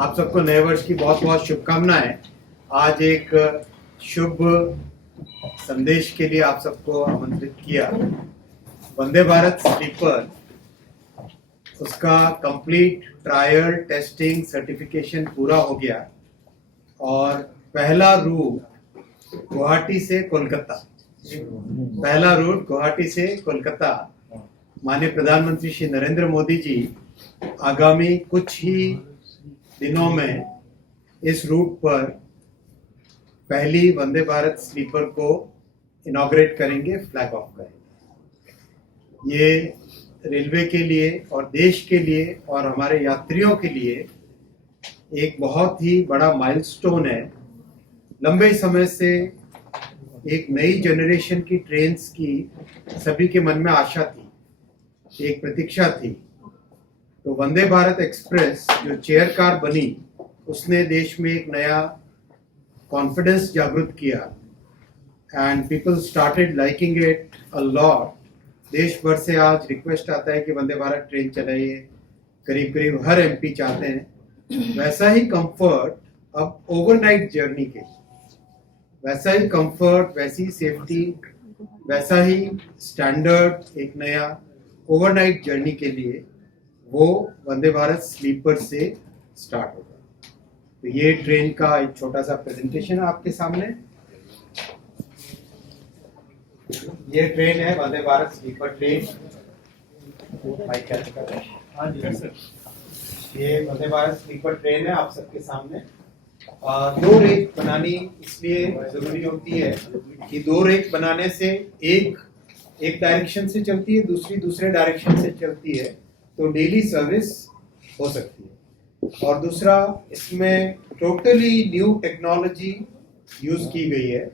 आप सबको नए वर्ष की बहुत बहुत शुभकामनाएं। आज एक शुभ संदेश के लिए आप सबको आमंत्रित किया। वंदे भारत स्लीपर, उसका कंप्लीट ट्रायल टेस्टिंग सर्टिफिकेशन पूरा हो गया और पहला रूट गुवाहाटी से कोलकाता, माननीय प्रधानमंत्री श्री नरेंद्र मोदी जी आगामी कुछ ही दिनों में इस रूट पर पहली वंदे भारत स्लीपर को इनॉग्रेट करेंगे, फ्लैग ऑफ करेंगे। ये रेलवे के लिए और देश के लिए और हमारे यात्रियों के लिए एक बहुत ही बड़ा माइलस्टोन है। लंबे समय से एक नई जनरेशन की ट्रेन्स की सभी के मन में आशा थी, एक प्रतीक्षा थी। तो वंदे भारत एक्सप्रेस जो चेयर कार बनी, उसने देश में एक नया कॉन्फिडेंस जागृत किया and people started liking it a lot. देश भर से आज रिक्वेस्ट आता है कि वंदे भारत ट्रेन चलाइए, करीब करीब हर एमपी चाहते हैं। वैसा ही कंफर्ट अब ओवरनाइट जर्नी के, वैसा ही कंफर्ट, वैसी सेफ्टी, वैसा ही स्टैंडर्ड एक नया ओवरनाइट जर्नी के लिए वो वंदे भारत स्लीपर से स्टार्ट होगा। तो ये ट्रेन का एक छोटा सा प्रेजेंटेशन है आपके सामने। ये ट्रेन है वंदे भारत स्लीपर ट्रेन। ये वंदे भारत स्लीपर ट्रेन है आप सबके सामने। दो रेक बनानी इसलिए जरूरी होती है कि दो रेक बनाने से एक डायरेक्शन से चलती है, दूसरी दूसरे डायरेक्शन से चलती है, तो डेली सर्विस हो सकती है। और दूसरा, इसमें टोटली न्यू टेक्नोलॉजी यूज की गई है।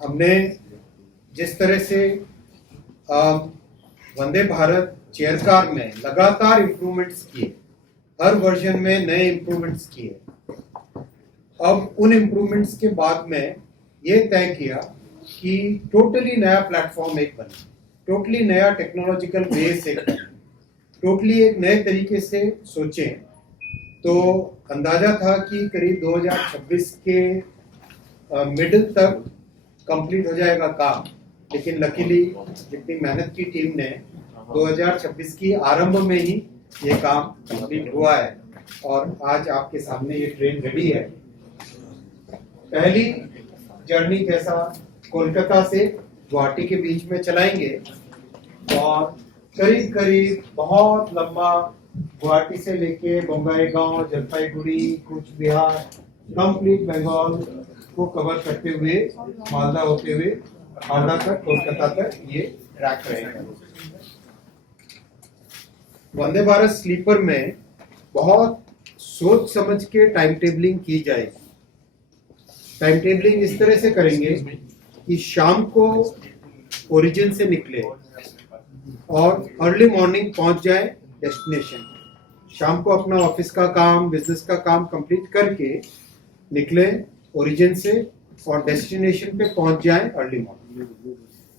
हमने जिस तरह से वंदे भारत चेयर कार में लगातार इम्प्रूवमेंट्स किए, हर वर्जन में नए इम्प्रूवमेंट्स किए, अब उन इम्प्रूवमेंट्स के बाद में ये तय किया कि टोटली नया प्लेटफॉर्म एक बने, टोटली नया टेक्नोलॉजिकल बेस एक बने, टोटली एक नए तरीके से सोचें। तो अंदाजा था कि करीब 2026 के मिडिल तक कंप्लीट हो जाएगा काम, लेकिन लकीली जितनी मेहनत की टीम ने 2026 की आरंभ में ही ये काम कंप्लीट हुआ है और आज आपके सामने ये ट्रेन रेडी है। पहली जर्नी जैसा कोलकाता से गुवाहाटी के बीच में चलाएंगे और करीब करीब बहुत लंबा गुवाहाटी से लेके बंगाईगांव, जलपाईगुड़ी, कूच बिहार, कंप्लीट बंगाल को कवर करते हुए मालदा होते हुए हावड़ा तक, कोलकाता तक ये ट्रैक रहेगा। वंदे भारत स्लीपर में बहुत सोच समझ के टाइम टेबलिंग की जाएगी। टाइम टेबलिंग इस तरह से करेंगे कि शाम को ओरिजिन से निकले और अर्ली मॉर्निंग पहुंच जाए डेस्टिनेशन। शाम को अपना ऑफिस का काम, बिजनेस का काम कंप्लीट करके निकले ओरिजिन से और डेस्टिनेशन पे पहुंच जाए अर्ली मॉर्निंग।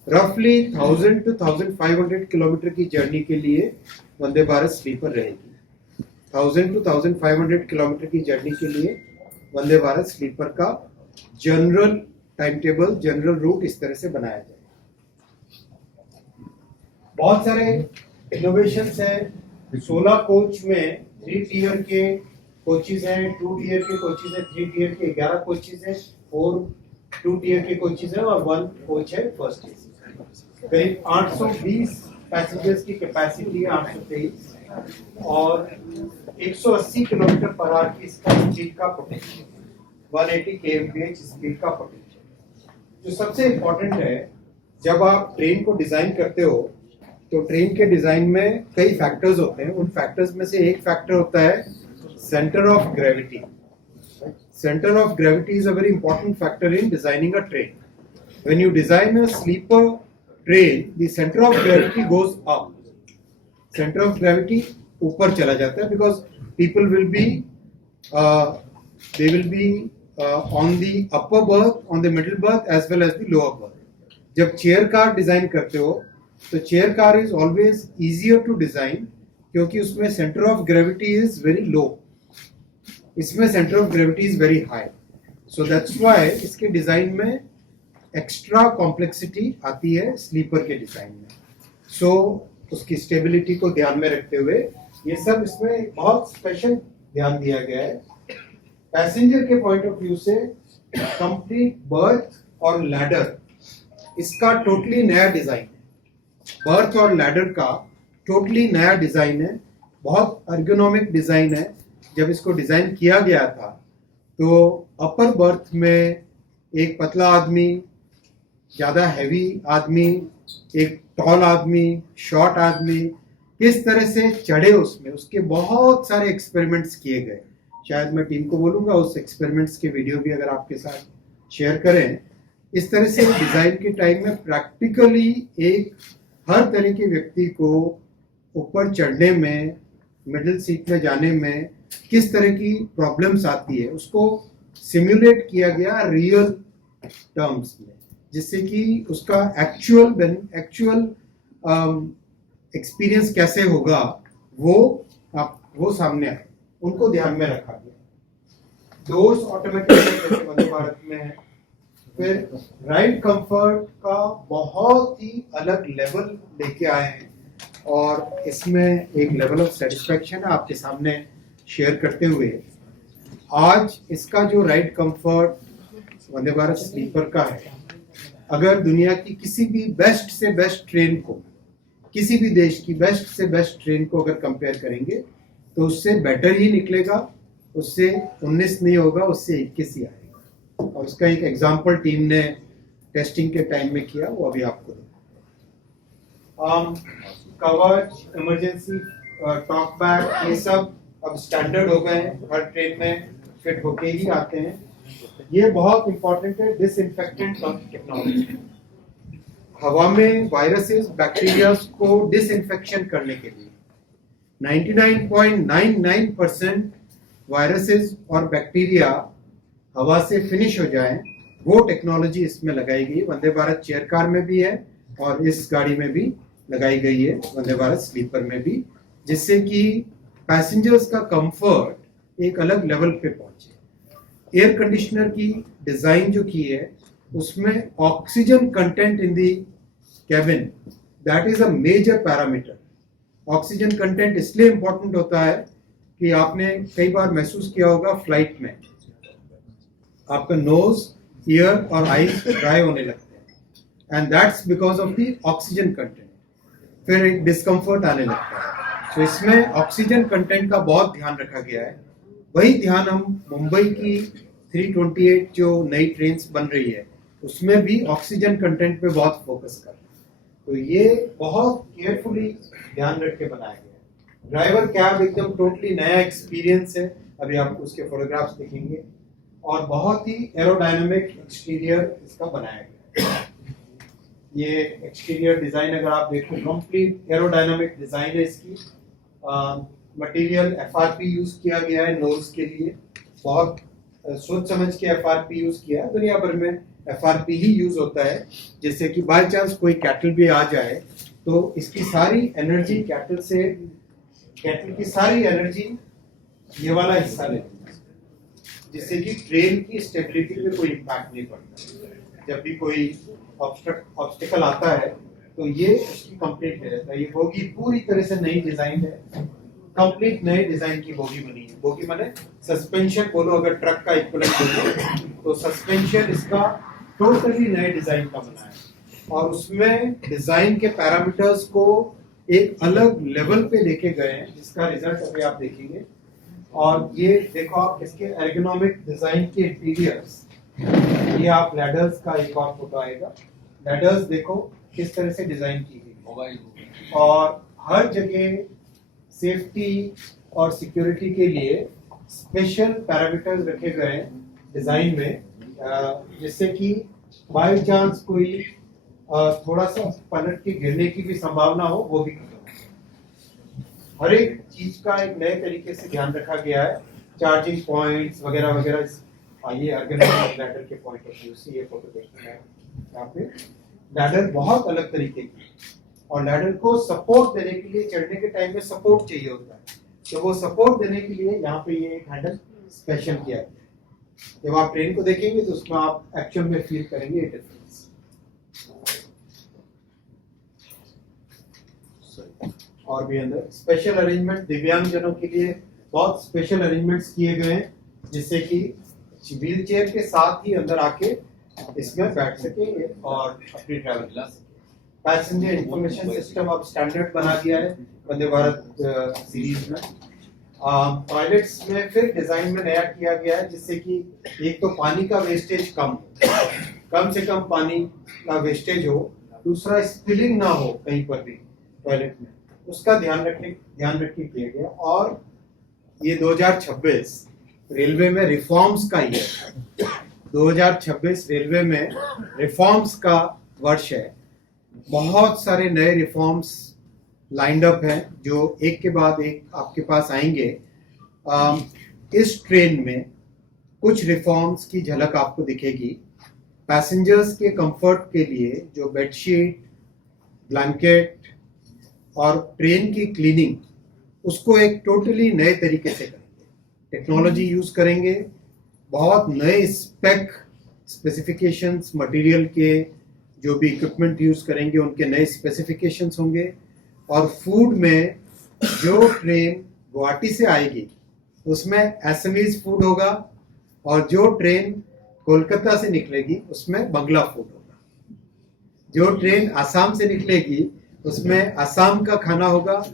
रफली 1000 to 1500 किलोमीटर की जर्नी के लिए वंदे भारत स्लीपर रहेगी। 1000 to 1500 किलोमीटर की जर्नी के लिए वंदे भारत स्लीपर का general time table, general route इस तरह से बनाया जाए। बहुत सारे इनोवेशंस हैं। 16 कोच में 3 टीयर के कोचेज हैं, 2 टीयर के कोचेज हैं, 3 टीयर के 11 कोचेज हैं, 4 2 टीयर के कोचेज हैं और 1 कोच है फर्स्ट एसी। करीब 820 पैसेंजर्स की कैपेसिटी है, 823, और 180 किलोमीटर पर आवर की इसका स्पीड का पोटेंशियल, 180 kmph स्पीड का पोटेंशियल। जो सबसे इम्पोर्टेंट है, जब आप ट्रेन को डिजाइन करते हो तो ट्रेन के डिजाइन में कई फैक्टर्स होते हैं। उन फैक्टर्स में से एक फैक्टर होता है centre of gravity. Centre of gravity is a very important factor in designing a train. When you design a sleeper train, the centre of gravity goes up. Centre of gravity ऊपर चला जाता है, because people will be they will be on the upper berth, on the middle berth as well as the lower berth. जब chair car design करते हो तो chair car is always easier to design, क्योंकि उसमें centre of gravity is very low. इसमें centre of gravity is very high, so that's why इसके design में extra complexity आती है स्लीपर के डिजाइन में। सो उसकी स्टेबिलिटी को ध्यान में रखते हुए ये सब इसमें बहुत स्पेशल ध्यान दिया गया है। पैसेंजर के पॉइंट ऑफ व्यू से कंप्लीट बर्थ और लैडर इसका टोटली नया डिजाइन है। बर्थ और लैडर का टोटली नया डिजाइन है, बहुत अर्गोनॉमिक डिजाइन है। जब इसको डिजाइन किया गया था तो अपर बर्थ में एक पतला आदमी, ज्यादा हैवी आदमी, एक टॉल आदमी, शॉर्ट आदमी किस तरह से चढ़े उसमें, उसके बहुत सारे एक्सपेरिमेंट्स किए गए। शायद मैं टीम को बोलूंगा उस एक्सपेरिमेंट्स के वीडियो भी अगर आपके साथ शेयर करें। इस तरह से डिजाइन के टाइम में प्रैक्टिकली एक हर तरह के व्यक्ति को ऊपर चढ़ने में, मिडिल सीट में जाने में किस तरह की प्रॉब्लम्स आती है उसको सिमुलेट किया गया रियल टर्म्स में, जिससे कि उसका एक्चुअल एक्सपीरियंस कैसे होगा वो सामने आए, उनको ध्यान में रखा गया। डोर्स ऑटोमेटिक वंदे भारत में है। फिर राइड कंफर्ट का बहुत ही अलग लेवल लेके आए हैं और इसमें एक लेवल ऑफ सेटिस्फेक्शन है आपके सामने शेयर करते हुए। आज इसका जो राइड कंफर्ट वंदे भारत स्लीपर का है, अगर दुनिया की किसी भी बेस्ट से बेस्ट ट्रेन को, किसी भी देश की बेस्ट से बेस्ट ट्रेन को अगर कंपेयर करेंगे तो उससे बेटर ही निकलेगा, उससे 19 नहीं होगा, उससे 21 ही आएगा। और उसका एक एग्जांपल टीम ने टेस्टिंग के टाइम में किया, वो अभी आपको कवच, इमरजेंसी टॉक बैग, ये सब अब स्टैंडर्ड हो गए हैं, हर ट्रेन में फिट होके ही आते हैं। ये बहुत इंपॉर्टेंट है, डिसइंफेक्टेंट टेक्नोलॉजी। हवा में वायरसेस, बैक्टीरिया को डिसइंफेक्शन करने के लिए 99.99% वायरसेस और बैक्टीरिया हवा से फिनिश हो जाए, वो टेक्नोलॉजी इसमें लगाई गई। वंदे भारत चेयर कार में भी है और इस गाड़ी में भी लगाई गई है, वंदे भारत स्लीपर में भी, जिससे कि पैसेंजर्स का कंफर्ट एक अलग लेवल पे पहुंचे। एयर कंडीशनर की डिजाइन जो की है उसमें oxygen content in the cabin, that is a major parameter. Oxygen content इसलिए इंपॉर्टेंट होता है कि आपने कई बार महसूस किया होगा फ्लाइट में आपका नोज, ईयर और आईज ड्राई होने लगते हैं, and that's because of the oxygen content. फिर एक डिस्कम्फर्ट आने लगता है। तो इसमें ऑक्सीजन कंटेंट का बहुत ध्यान रखा गया है। वही ध्यान हम मुंबई की 328 जो नई ट्रेन बन रही है उसमें भी ऑक्सीजन कंटेंट पे बहुत फोकस कर रहे हैं। तो ये बहुत केयरफुली ध्यान रख के बनाया गया है। ड्राइवर कैब एकदम टोटली नया एक्सपीरियंस है, अभी आपको उसके फोटोग्राफ्स दिखेंगे, और बहुत ही एरोडायनामिक एक्सटीरियर इसका बनाया गया है। ये एक्सटीरियर डिजाइन अगर आप देखो कंप्लीट एरोडायनामिक डिजाइन है इसकी। मटेरियल एफआरपी यूज किया गया है नोज के लिए, बहुत सोच समझ के एफआरपी यूज किया है। दुनिया भर में एफआरपी ही यूज होता है, जैसे कि बाय चांस कोई कैटल भी आ जाए तो इसकी सारी एनर्जी कैटल की सारी एनर्जी ये वाला हिस्सा लेती है, जिससे कि ट्रेन की स्टेबिलिटी पे कोई इम्पैक्ट नहीं पड़ता। जब भी कोई ऑब्स्टिकल आता है तो ये उसकी कंप्लीट ले रहता है। ये बोगी पूरी तरह से नई डिजाइन है, कंप्लीट नए डिजाइन की बोगी बनी है। बोगी माने सस्पेंशन बोलो, अगर ट्रक का इक्विवेलेंट बोलो तो सस्पेंशन इसका टोटली नए डिजाइन का बना है और उसमें डिजाइन के पैरामीटर्स को एक अलग लेवल पे लेके गए हैं, जिसका रिजल्ट अभी आप देखेंगे। और ये देखो आप इसके एर्गोनॉमिक डिजाइन के इंटीरियर्स, ये आप लैडर्स का एक और फोटो आएगा। लैडर्स देखो किस तरह से डिजाइन की गई, और हर जगह सेफ्टी और सिक्योरिटी के लिए स्पेशल पैरामीटर्स रखे गए हैं डिजाइन में, जिससे कि बाय चांस कोई थोड़ा सा पलट के गिरने की भी संभावना हो, वो भी हर एक चीज का एक नए तरीके से ध्यान रखा गया है। चार्जिंग पॉइंट्स वगैरह वगैरह। ये अर्गोनॉमिक लैडर के पॉइंट ऑफ व्यू से ये फोटो देखते हैं यहाँ पे। लैडर बहुत अलग तरीके की, और लैडर को सपोर्ट देने के लिए चढ़ने के टाइम में सपोर्ट चाहिए होता है, तो वो सपोर्ट देने के लिए यहाँ पे ये एक हैंडल स्पेशल किया गया है। जब आप ट्रेन को देखेंगे तो उसमें आप एक्चुअल में फील करेंगे ये डिफरेंस। और भी अंदर स्पेशल अरेंजमेंट दिव्यांगजनों के लिए बहुत स्पेशल अरेंजमेंट्स किए गए हैं, जिससे कि व्हील चेयर के साथ ही अंदर आके इसमें बैठ सके और अपनी ट्रैवल चला सके। पैसेंजर इंफॉर्मेशन सिस्टम अब स्टैंडर्ड बना दिया है वंदे भारत सीरीज में। टॉयलेट्स में फिर डिजाइन में नया किया गया है, जिससे कि एक तो पानी का वेस्टेज कम से कम पानी का वेस्टेज हो, दूसरा स्पिलिंग ना हो कहीं पर भी टॉयलेट में, उसका ध्यान रखने किया गया। और ये 2026 रेलवे में रिफॉर्म्स का ईयर है। 2026 रेलवे में रिफॉर्म्स का वर्ष है। बहुत सारे नए रिफॉर्म्स लाइंड अप हैं जो एक के बाद एक आपके पास आएंगे। इस ट्रेन में कुछ रिफॉर्म्स की झलक आपको दिखेगी। पैसेंजर्स के कंफर्ट के लिए जो बेडशीट, ब्लैंकेट और ट्रेन की क्लीनिंग, उसको एक टोटली नए तरीके से करेंगे। टेक्नोलॉजी यूज करेंगे, बहुत नए स्पेसिफिकेशंस मटेरियल के, जो भी इक्विपमेंट यूज करेंगे उनके नए स्पेसिफिकेशंस होंगे। और फूड में जो ट्रेन गुवाहाटी से आएगी उसमें एसएमईज फूड होगा, और जो ट्रेन कोलकाता से निकलेगी उसमें बंगला फूड होगा। जो ट्रेन आसाम से निकलेगी उसमें आसाम का खाना होगा,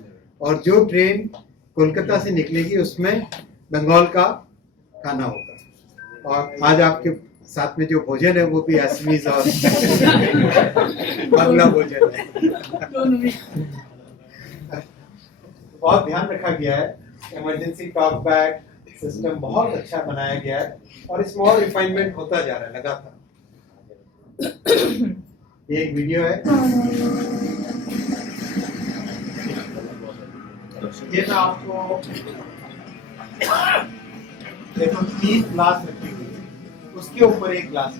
और जो ट्रेन कोलकाता से निकलेगी उसमें बंगाल का खाना होगा। और आज आपके साथ में जो भोजन है वो भी असमीज और बांग्ला भोजन है। बहुत ध्यान रखा गया है। इमरजेंसी टॉक बैग सिस्टम बहुत अच्छा बनाया गया है, और इसमें और रिफाइनमेंट होता जा रहा है लगातार। एक वीडियो है, ये मैं आपको देखो 3 ग्लास रखी हुई, उसके ऊपर एक ग्लास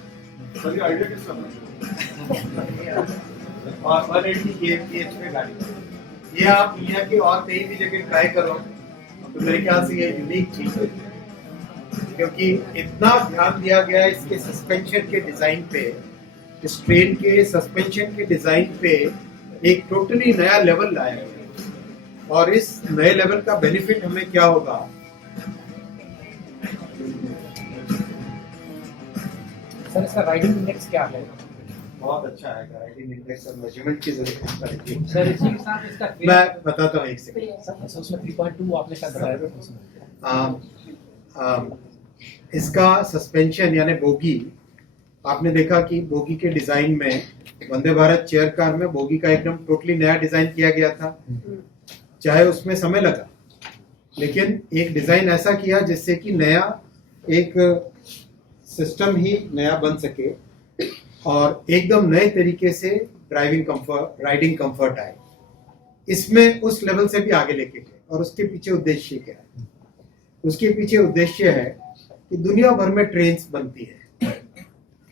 और 180 kmph में गाड़ी। ये आप दुनिया की और कहीं भी जगह ट्राई करो तो मेरे ख्याल से ये यूनिक चीज है, क्योंकि इतना ध्यान दिया गया है इसके सस्पेंशन के डिजाइन पे। इस ट्रेन के सस्पेंशन के डिजाइन पे एक टोटली नया लेवल लाया है। और इस नए लेवल का बेनिफिट हमें क्या होगा? सर इसका राइडिंग इंडेक्स क्या है? बहुत अच्छा है। राइडिंग इंडेक्स और मेजरमेंट की जरूरत पड़ेगी। सर इसी के साथ इसका मैं बताता हूँ एक सेकंड। सर उसमें 3.2 आपने शायद बताया। इसका सस्पेंशन यानी बोगी, आपने देखा कि बोगी के डिजाइन में वंदे भारत चेयर कार में बोगी का एकदम टोटली नया डिजाइन किया गया था। चाहे उसमें समय लगा, लेकिन एक डिजाइन ऐसा किया जिससे कि नया एक सिस्टम ही नया बन सके और एकदम नए तरीके से राइडिंग कंफर्ट आए। इसमें उस लेवल से भी आगे लेके गए। और उसके पीछे उद्देश्य क्या है? उसके पीछे उद्देश्य है कि दुनिया भर में ट्रेन्स बनती है,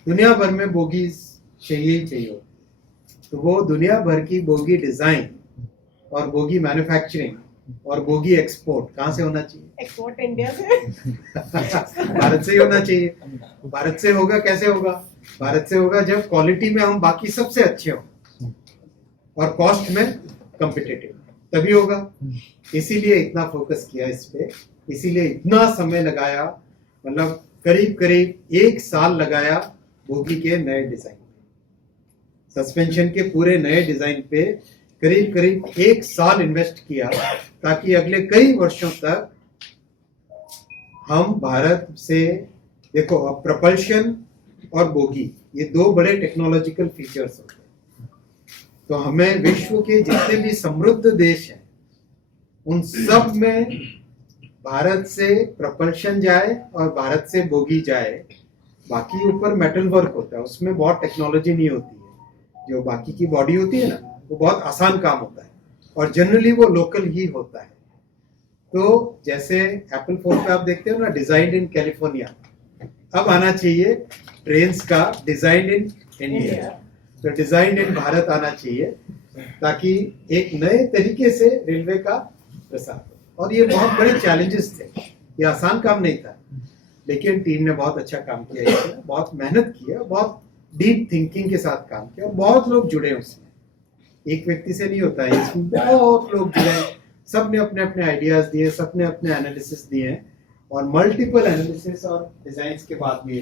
दुनिया भर में बोगीज चाहिए ही चाहिए। तो वो दुनिया भर की बोगी डिजाइन और बोगी मैन्युफैक्चरिंग और बोगी एक्सपोर्ट कहाँ से होना चाहिए? एक्सपोर्ट इंडिया से। भारत से ही होना चाहिए। भारत से होगा कैसे होगा? भारत से होगा जब क्वालिटी में हम बाकी सबसे अच्छे हों और कॉस्ट में कॉम्पिटिटिव, तभी होगा। इसीलिए इतना फोकस किया इस पे, इसीलिए इतना समय लगाया, मतलब करीब करीब 1 साल लगाया बोगी के नए डिजाइन, सस्पेंशन के पूरे नए डिजाइन पे करीब करीब 1 साल इन्वेस्ट किया, ताकि अगले कई वर्षों तक हम भारत से, देखो अब प्रपल्शन और बोगी ये 2 बड़े टेक्नोलॉजिकल फीचर्स होते हैं। तो हमें विश्व के जितने भी समृद्ध देश हैं उन सब में भारत से प्रपल्शन जाए और भारत से बोगी जाए। बाकी ऊपर मेटल वर्क होता है, उसमें बहुत टेक्नोलॉजी नहीं होती है। जो बाकी की बॉडी होती है ना, वो बहुत आसान काम होता है और जनरली वो लोकल ही होता है। तो जैसे एप्पल फोन पे आप देखते हो ना, डिजाइन्ड इन कैलिफोर्निया, अब आना चाहिए ट्रेन्स का डिजाइन्ड इन इंडिया। तो डिजाइन्ड इन भारत आना चाहिए, ताकि एक नए तरीके से रेलवे का प्रसार हो। और ये बहुत बड़े चैलेंजेस थे। ये आसान काम नहीं था, लेकिन टीम ने बहुत अच्छा काम किया इसमें, बहुत मेहनत की है, बहुत डीप थिंकिंग के साथ काम किया, बहुत लोग जुड़े हैं उसमें, एक व्यक्ति से नहीं होता है, इसमें बहुत लोग जुड़े हैं, सब ने अपने अपने आइडियाज दिए, सब ने अपने एनालिसिस दिए हैं, और मल्टीपल एनालिसिस और डिजाइन के बाद भी